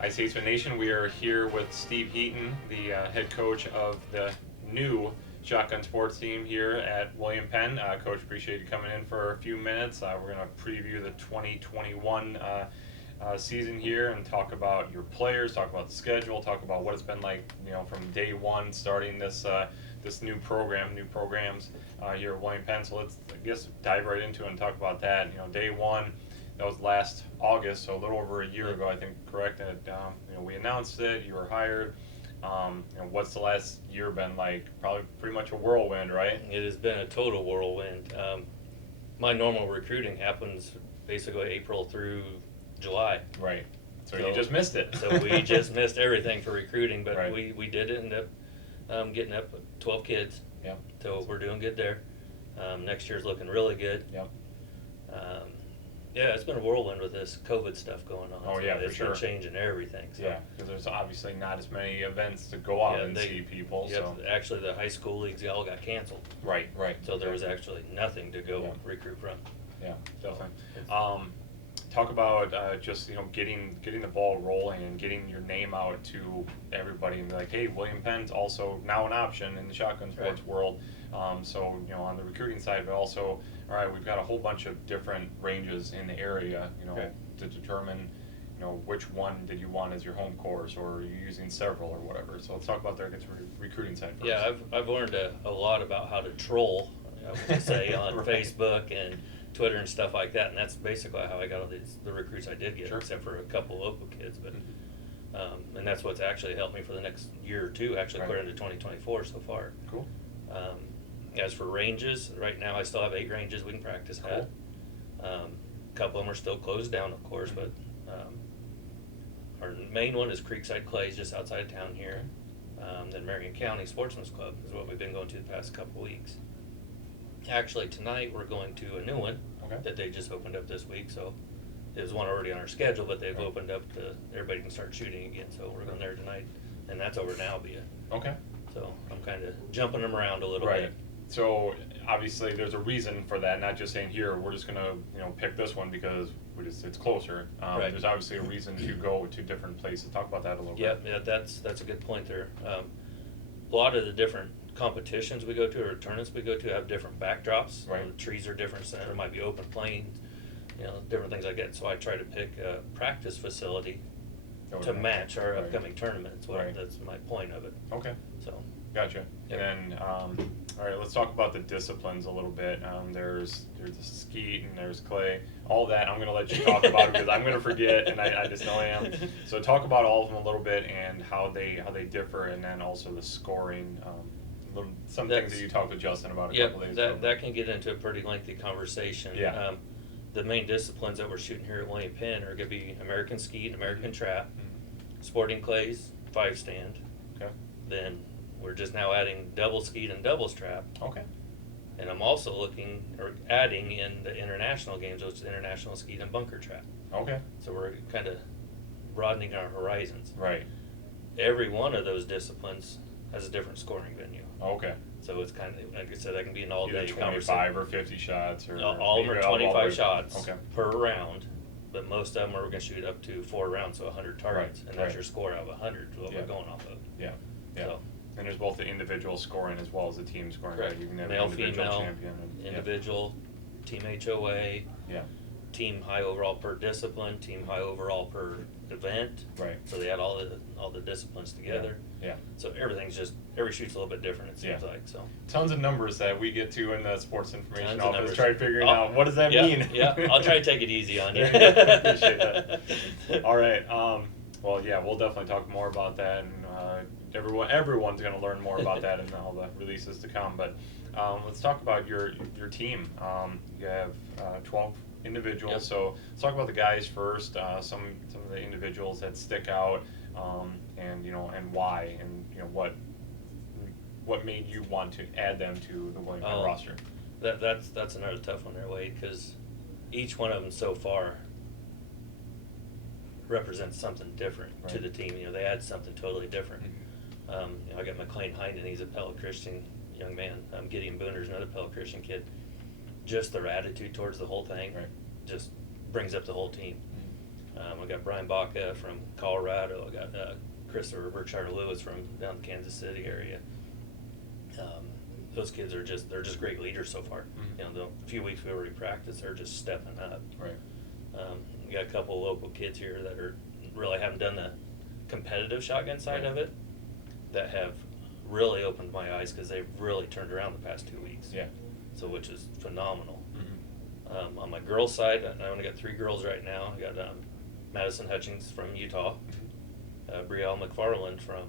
Hi, Statesman Nation. We are here with Steve Heaton, the head coach of the new shotgun sports team here at William Penn. Coach, appreciate you coming in for a few minutes. We're going to preview the 2021 season here and talk about your players, talk about the schedule, talk about what it's been like, from day one starting this this new programs here at William Penn. So let's, I guess, dive right into it and talk about that. Day one. That was last August, so a little over a year ago, I think, correct? And we announced it. You were hired. What's the last year been like? Probably pretty much a whirlwind, right? It has been a total whirlwind. My normal recruiting happens basically April through July. Right. So you just missed it. So we just missed everything for recruiting, but right. we did end up getting up 12 kids. Yeah. So we're doing good there. Next year's looking really good. Yep. Yeah, it's been a whirlwind with this COVID stuff going on. Oh, so yeah, for it's sure. been changing everything. So. Yeah, because there's obviously not as many events to go out and see people. Yep, so actually, the high school leagues all got canceled. Right. So there was actually nothing to go recruit from. Yeah, definitely. Talk about just getting the ball rolling and getting your name out to everybody and be like, hey, William Penn's also now an option in the shotgun sports world. So on the recruiting side, but also, all right, we've got a whole bunch of different ranges in the area, to determine, which one did you want as your home course, or are you using several or whatever. So let's talk about the recruiting side first. Yeah, I've learned a lot about how to troll, I would say, on right. Facebook and Twitter and stuff like that, and that's basically how I got all the recruits I did get, except for a couple local kids. But and that's what's actually helped me for the next year or two, actually, clear into 2024 so far. Cool. As for ranges, right now I still have 8 ranges we can practice at. A couple of them are still closed down, of course, but our main one is Creekside Clays, just outside of town here. Then Marion County Sportsman's Club is what we've been going to the past couple weeks. Actually, tonight we're going to a new one that they just opened up this week. So there's one already on our schedule, but they've opened up to everybody can start shooting again. So we're going there tonight, and that's over in Albia. Okay. So I'm kind of jumping them around a little bit. So obviously there's a reason for that, not just saying here we're just gonna pick this one because it's closer. There's obviously a reason to go to different places. Talk about that a little bit. Yeah, that's a good point there. A lot of the different competitions we go to or tournaments we go to have different backdrops. Right. The trees are different, so there might be open plains, different things like that. So I try to pick a practice facility to match our upcoming tournament. That's my point of it. Okay. So. Gotcha. And then, all right, let's talk about the disciplines a little bit. There's the skeet and there's clay. All that I'm going to let you talk about because I'm going to forget, and I just know I am. So talk about all of them a little bit and how they differ, and then also the scoring. Some things that you talked with Justin about a couple days ago. That can get into a pretty lengthy conversation. Yeah. The main disciplines that we're shooting here at William Penn are going to be American Skeet, American Trap, Sporting Clays, 5-stand. Okay. Then we're just now adding double skeet and doubles trap. Okay. And I'm also adding in the international games, which is international skeet and bunker trap. Okay. So we're kind of broadening our horizons. Right. Every one of those disciplines has a different scoring venue. Okay. So it's kind of, like I said, that can be an all-day either 25 or 50 shots. Or all of them are 25 shots okay. per round, but most of them are going to shoot up to 4 rounds, so 100 targets, and that's your score out of 100 is what we're going off of. Yeah. So. And there's both the individual scoring as well as the team scoring. Correct. Right? You can have male, an individual female, champion. individual, team HOA. Yeah. Team high overall per discipline, team high overall per event. Right. So they add all the disciplines together. Yeah. So every shoot's a little bit different, it seems like. So tons of numbers that we get to in the sports information tons office. Try figuring out what does that mean. Yeah, I'll try to take it easy on you. Appreciate that. All right. Well, yeah, we'll definitely talk more about that, and everyone's going to learn more about that in all the releases to come. But let's talk about your team. You have 12 individuals. Yep. So let's talk about the guys first. Some of the individuals that stick out, and why, and what made you want to add them to the William Penn roster. That's another tough one there, Wade, because each one of them so far represents something different to the team. They add something totally different. I got McLean Hynden, he's a Pella Christian young man. Gideon Booner's another Pella Christian kid. Just their attitude towards the whole thing just brings up the whole team. I got Brian Baca from Colorado. I got Christopher Berkshire Lewis from down the Kansas City area. Those kids they're just great leaders so far. Mm-hmm. You know, the few weeks we already practiced, they're just stepping up. Right. We got a couple of local kids here that really haven't done the competitive shotgun side Right. of it, that have really opened my eyes because they've really turned around the past 2 weeks. Yeah. So which is phenomenal. Mm-hmm. On my girls' side, I only got 3 girls right now. I got Madison Hutchings from Utah, Brielle McFarland from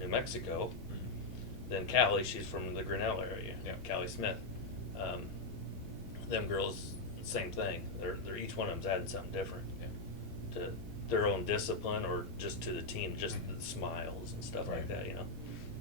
New Mexico, then Callie, she's from the Grinnell area. Yeah. Callie Smith. Them girls, same thing. They're each one of them's adding something different to their own discipline, or just to the team, just the smiles and stuff like that. You know,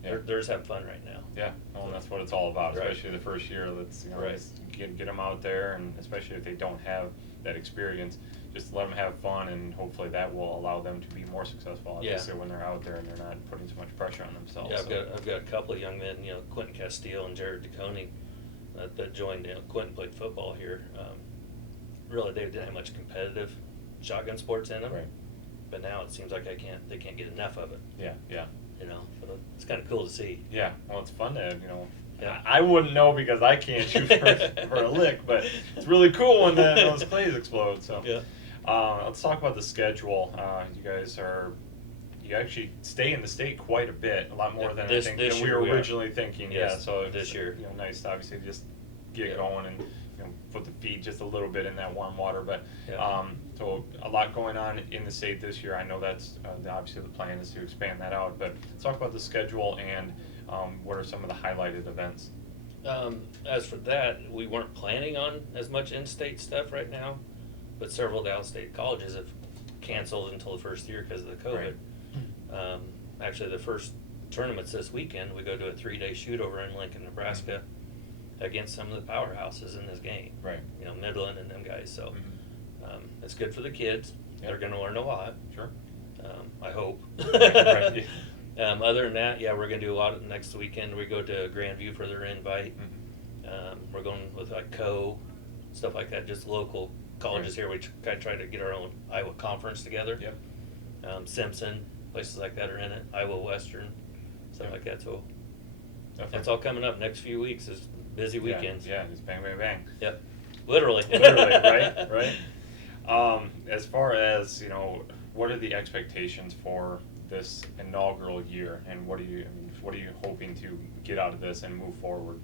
they're just having fun right now. Yeah, well, and that's what it's all about, Right. especially the first year. Let's Right. just get them out there, and especially if they don't have that experience, just let them have fun, and hopefully that will allow them to be more successful. Obviously, when they're out there and they're not putting so much pressure on themselves. Yeah, I've got a couple of young men, you know, Quentin Castile and Jared DeConey, that joined. You know, Quentin played football here. Really, they didn't have much competitive shotgun sports in them. Right. But now it seems like they can't get enough of it. Yeah, yeah. You know, so it's kind of cool to see. Yeah, well, it's fun to, Yeah. I wouldn't know because I can't shoot for a lick, but it's really cool when those clays explode. So, Yeah. Let's talk about the schedule. You actually stay in the state quite a bit, a lot more than This than we year were we are. originally thinking. Yes, yeah, so this it's, year. Nice to obviously just get Yeah. going and put the feet just a little bit in that warm water. But Yeah. so a lot going on in the state this year. I know that's obviously the plan is to expand that out. But let's talk about the schedule and what are some of the highlighted events. As for that, we weren't planning on as much in-state stuff right now, but several downstate colleges have canceled until the first year because of the COVID. Right. Actually, the first tournament's this weekend. We go to a 3-day shoot over in Lincoln, Nebraska, against some of the powerhouses in this game. Right. You know, Midland and them guys. So Mm-hmm. It's good for the kids. Yep. They're going to learn a lot. Sure. I hope. Right. Other than that, yeah, we're going to do a lot of next weekend. We go to Grandview for their invite. Mm-hmm. We're going with stuff like that, just local colleges Right. here. We kind of try to get our own Iowa conference together. Yep. Simpson, places like that are in it. Iowa Western, stuff Yep. like that. So Definitely. that's all coming up next few weeks. Is busy weekends. Yeah, just bang, bang, bang. Yep. Literally. Literally, right? As far as, what are the expectations for this inaugural year, and what are you hoping to get out of this and move forward?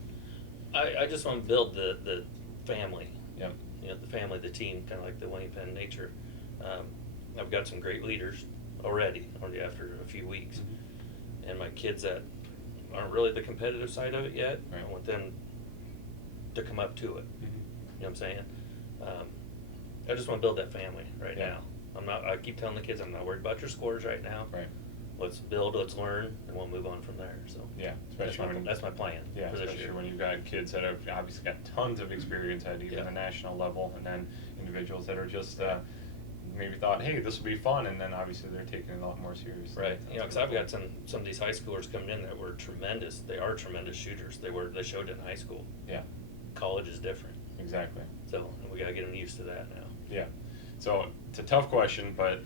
I just want to build the family. Yep. You know, the family, the team, kind of like the William Penn nature. I've got some great leaders already after a few weeks. Mm-hmm. And my kids that aren't really the competitive side of it yet, Right. I want them to come up to it. Mm-hmm. You know what I'm saying? I just want to build that family right Yeah. now. I keep telling the kids, I'm not worried about your scores right now. Right. Let's build, let's learn, and we'll move on from there. So Yeah, especially that's my plan for this especially year. when you've got kids that have obviously got tons of experience at even Yeah. the national level, and then individuals that are just maybe thought, hey, this will be fun, and then obviously they're taking it a lot more seriously. Right, you know, That's because I've really got some of these high schoolers coming in that were tremendous. They are tremendous shooters. They showed it in high school. cool. Yeah, College is different, exactly. so we got to get them used to that now. Yeah. So it's a tough question, but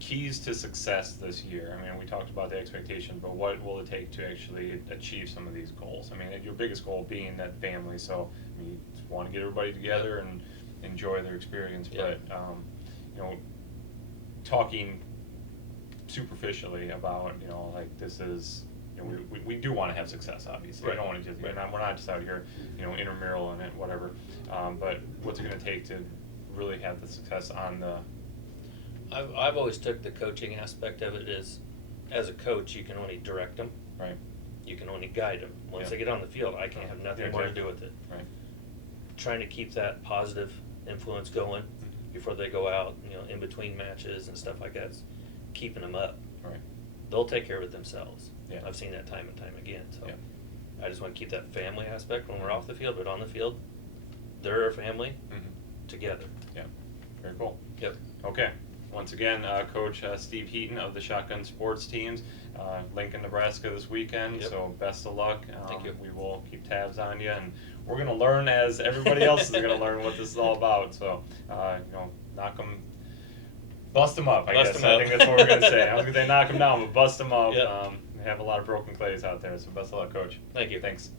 keys to success this year. I mean, we talked about the expectation, but what will it take to actually achieve some of these goals? I mean, your biggest goal being that family. So you just want to get everybody together and enjoy their experience. Yeah. But talking superficially about like this is. We do want to have success, obviously. Right. We don't want to just, Right. we're not just out here, intramural and whatever. But what's it going to take to really have the success on the? I've always took the coaching aspect of it as a coach, you can only direct them. Right. You can only guide them. Once Yeah. they get on the field, I can't have nothing more to do with it. Right. Trying to keep that positive influence going before they go out, in between matches and stuff like that, keeping them up. Right. They'll take care of it themselves. Yeah. I've seen that time and time again. So Yeah. I just want to keep that family aspect when we're off the field, but on the field, they're a family together. Yeah. Very cool. Yep. Okay. Once again, Coach Steve Heaton of the Shotgun Sports Teams, Lincoln, Nebraska this weekend. Yep. So best of luck. Thank you. We will keep tabs on you, and we're going to learn as everybody else is going to learn what this is all about. So, knock them Bust them up, I Bust guess. 'em I up. think that's what we're going to say. I was going to say knock them down, but bust them up. Yep. We have a lot of broken clays out there, so best of luck, Coach. Thank you. Thanks.